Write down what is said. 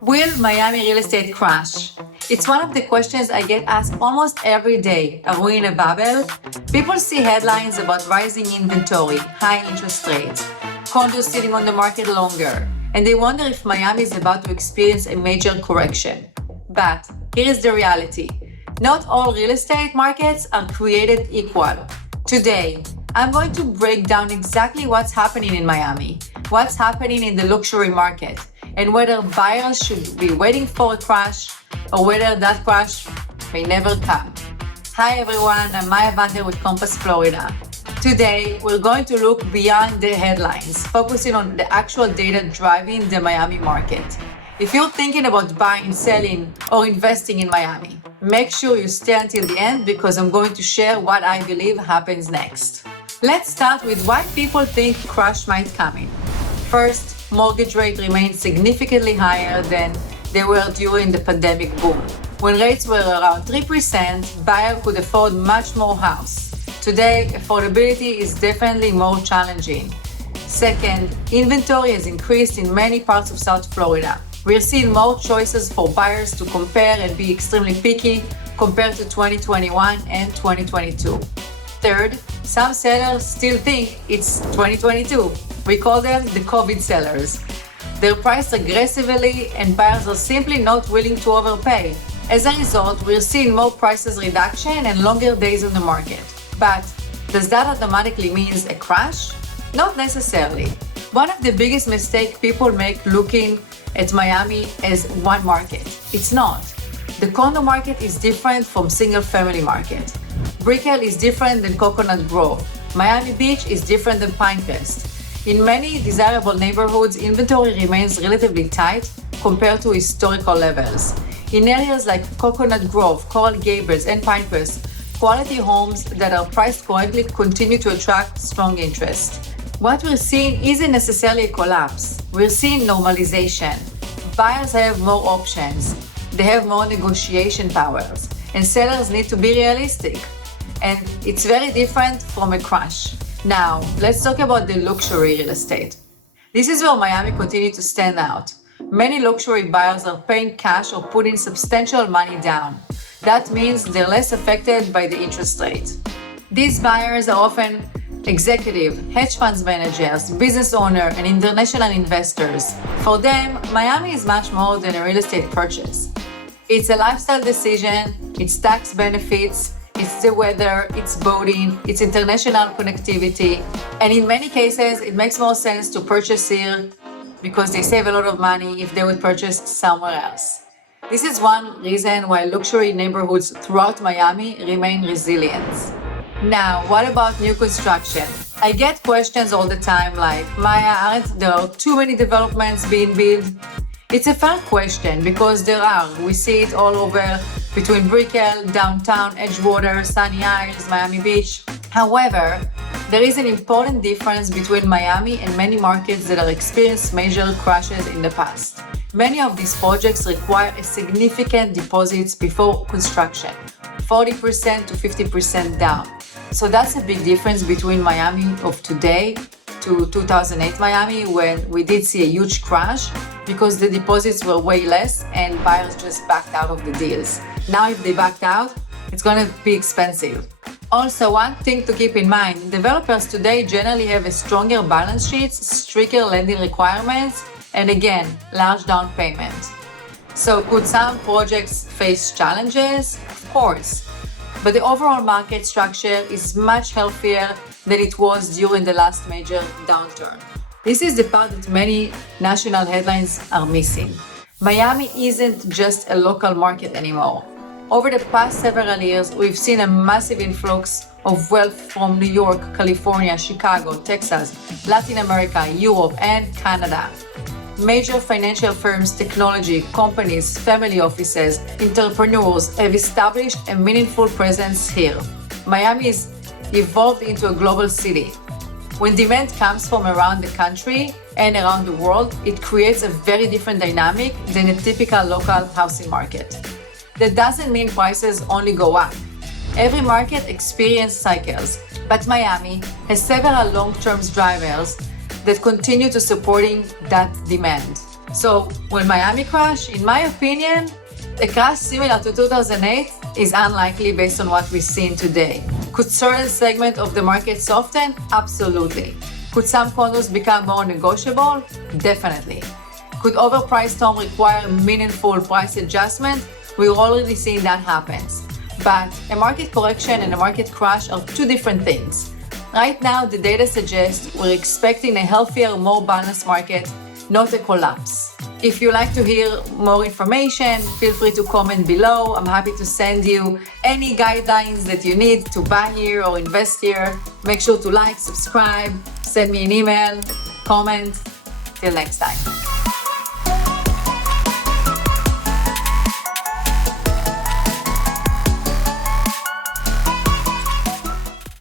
Will Miami real estate crash? It's one of the questions I get asked almost every day. Are we in a bubble? People see headlines about rising inventory, high interest rates, condos sitting on the market longer, and they wonder if Miami is about to experience a major correction. But here is the reality. Not all real estate markets are created equal. Today, I'm going to break down exactly what's happening in Miami, what's happening in the luxury market, and whether buyers should be waiting for a crash or whether that crash may never come. Hi everyone, I'm Maya Vander with Compass Florida. Today, we're going to look beyond the headlines, focusing on the actual data driving the Miami market. If you're thinking about buying, selling, or investing in Miami, make sure you stay until the end because I'm going to share what I believe happens next. Let's start with why people think crash might come in. First, mortgage rate remains significantly higher than they were during the pandemic boom. When rates were around 3%, buyers could afford much more house. Today, affordability is definitely more challenging. Second, inventory has increased in many parts of South Florida. We're seeing more choices for buyers to compare and be extremely picky compared to 2021 and 2022. Third, some sellers still think it's 2022. We call them the COVID sellers. They're priced aggressively and buyers are simply not willing to overpay. As a result, we're seeing more prices reduction and longer days on the market. But does that automatically mean a crash? Not necessarily. One of the biggest mistakes people make looking at Miami as one market. It's not. The condo market is different from single-family market. Brickell is different than Coconut Grove. Miami Beach is different than Pinecrest. In many desirable neighborhoods, inventory remains relatively tight compared to historical levels. In areas like Coconut Grove, Coral Gables, and Pinecrest, quality homes that are priced correctly continue to attract strong interest. What we're seeing isn't necessarily a collapse. We're seeing normalization. Buyers have more options. They have more negotiation powers. And sellers need to be realistic. And it's very different from a crash. Now, let's talk about the luxury real estate. This is where Miami continues to stand out. Many luxury buyers are paying cash or putting substantial money down. That means they're less affected by the interest rate. These buyers are often executive, hedge funds managers, business owners, and international investors. For them, Miami is much more than a real estate purchase. It's a lifestyle decision, it's tax benefits, it's the weather, it's boating, it's international connectivity, and in many cases, it makes more sense to purchase here because they save a lot of money if they would purchase somewhere else. This is one reason why luxury neighborhoods throughout Miami remain resilient. Now, what about new construction? I get questions all the time like, Maya, aren't there too many developments being built? It's a fair question because there are. We see it all over between Brickell, downtown, Edgewater, Sunny Isles, Miami Beach. However, there is an important difference between Miami and many markets that have experienced major crashes in the past. Many of these projects require a significant deposits before construction, 40% to 50% down. So that's a big difference between Miami of today to 2008 Miami when we did see a huge crash because the deposits were way less and buyers just backed out of the deals. Now if they backed out, it's going to be expensive. Also, one thing to keep in mind, developers today generally have a stronger balance sheets, stricter lending requirements, and again, large down payment. So could some projects face challenges? Of course. But the overall market structure is much healthier than it was during the last major downturn. This is the part that many national headlines are missing. Miami isn't just a local market anymore. Over the past several years, we've seen a massive influx of wealth from New York, California, Chicago, Texas, Latin America, Europe, and Canada. Major financial firms, technology, companies, family offices, entrepreneurs have established a meaningful presence here. Miami is evolved into a global city. When demand comes from around the country and around the world, it creates a very different dynamic than a typical local housing market. That doesn't mean prices only go up. Every market experiences cycles, but Miami has several long-term drivers that continue to supporting that demand. So will Miami crash? In my opinion, a crash similar to 2008 is unlikely based on what we've seen today. Could certain segment of the market soften? Absolutely. Could some condos become more negotiable? Definitely. Could overpriced home require meaningful price adjustment? We're already seeing that happens. But a market correction and a market crash are two different things. Right now, the data suggests we're expecting a healthier, more balanced market, not a collapse. If you like to hear more information, feel free to comment below. I'm happy to send you any guidelines that you need to buy here or invest here. Make sure to like, subscribe, send me an email, comment. Till next time.